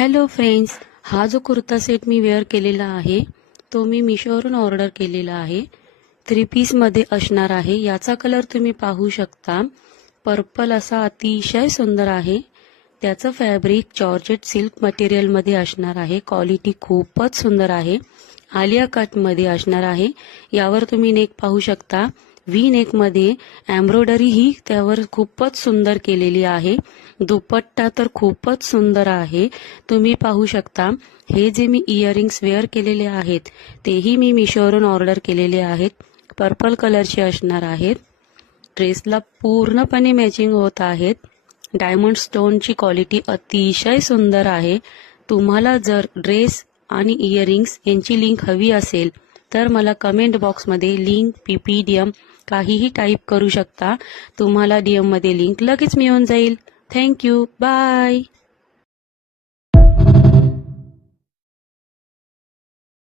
Hello friends, हा जो kurta set मी wear केलेला आहे तो मी मिशोवरून ऑर्डर केलेला आहे. 3 पीसमध्ये असणार आहे. याचा कलर तुम्ही पाहू शकता. पर्पल असा अतिशय सुंदर आहे. त्याचं फॅब्रिक जॉर्जेट सिल्क मटेरियलमध्ये असणार आहे. क्वालिटी खूपच सुंदर आहे. आलिया कटमध्ये असणार आहे. यावर तुम्ही नेक पाहू शकता. व्ही नेकमध्ये एम्ब्रॉयडरी ही त्यावर खूपच सुंदर केलेली आहे. दुपट्टा तर खूपच सुंदर आहे. तुम्ही पाहू शकता. हे जे मी इयरिंग्स वेअर केलेले आहेत तेही मी मिशोवरून ऑर्डर केलेले आहेत. पर्पल कलरचे असणार आहेत. ड्रेसला पूर्णपणे मॅचिंग होत आहेत. डायमंड स्टोनची क्वालिटी अतिशय सुंदर आहे. तुम्हाला जर ड्रेस आणि इयरिंग्स यांची लिंक हवी असेल तर मला कमेंट बॉक्समध्ये लिंक PPDM काहीही टाईप करू शकता. तुम्हाला DM मध्ये लिंक लगेच मिळून जाईल. थँक्यू. बाय.